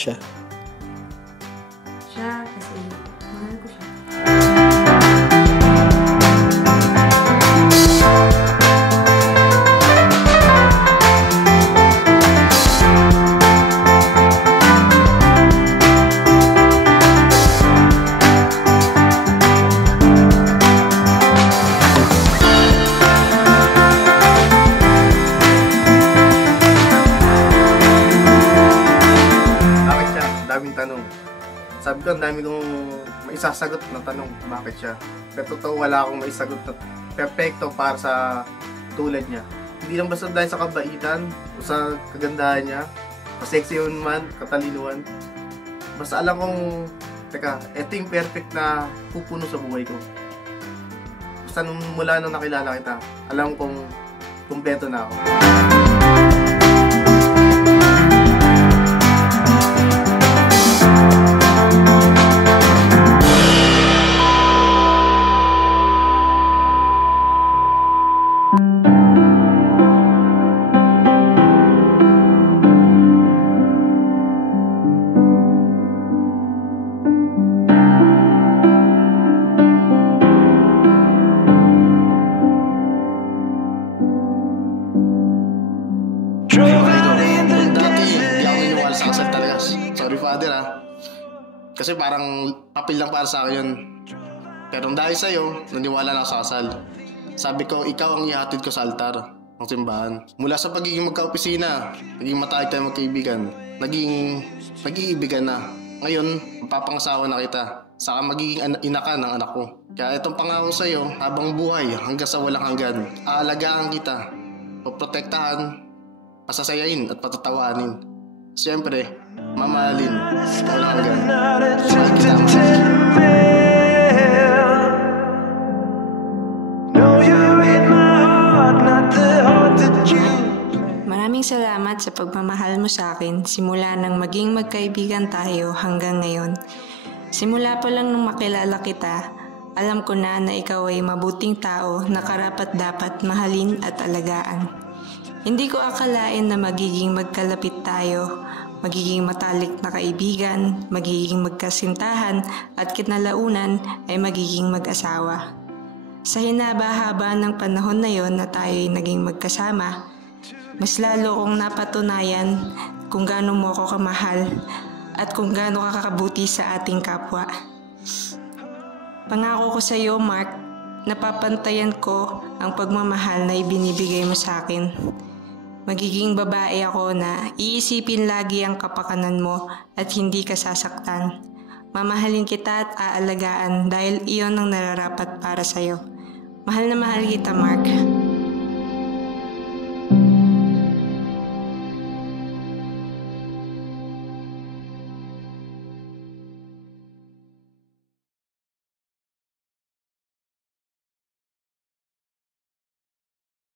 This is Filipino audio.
siya? Siya kasi mahal ko siya. Daming tanong. Sabi ko, ang dami kong maisasagot na tanong, bakit siya? Pero totoo, wala akong maisagot na perfecto para sa tulad niya. Hindi lang basta dahil sa kabaitan o sa kagandahan niya, masexy yun man, katalinuhan. Basta alam kong, teka, eto yung perfect na pupuno sa buhay ko. Basta mula nung nakilala kita, alam kong kumpleto na ako. Sorry father kasi parang papel lang para sa akin yun. Pero dahil sa'yo, naniwala na ako sa kasal. Sabi ko, ikaw ang ihatid ko sa altar ng simbahan. Mula sa pagiging magka-opisina, naging matalik tayo magkaibigan, naging nag-iibigan na. Ngayon, mapapangasawa na kita. Saka magiging ina ka ng anak ko. Kaya itong pangako sa'yo, habang buhay hanggang sa walang hanggan, aalagaan kita, poprotektahan, pasasayain at patatawanin. Siyempre, mamahalin, walang hanggan. Maraming salamat sa pagmamahal mo sa akin simula nang maging magkaibigan tayo hanggang ngayon. Simula pa lang nung makilala kita, alam ko na ikaw ay mabuting tao na karapat-dapat mahalin at alagaan. Hindi ko akalain na magiging magkalapit tayo, magiging matalik na kaibigan, magiging magkasintahan at kinalaunan ay magiging mag-asawa. Sa hinaba-haba ng panahon na yon na tayo ay naging magkasama, mas lalo kong napatunayan kung gaano mo ako kamahal at kung gaano ka kakabuti sa ating kapwa. Pangako ko sa iyo, Mark, napapantayan ko ang pagmamahal na ibinibigay mo sa akin. Magiging babae ako na iisipin lagi ang kapakanan mo at hindi ka sasaktan. Mamahalin kita at aalagaan dahil iyon ang nararapat para sa'yo. Mahal na mahal kita, Mark.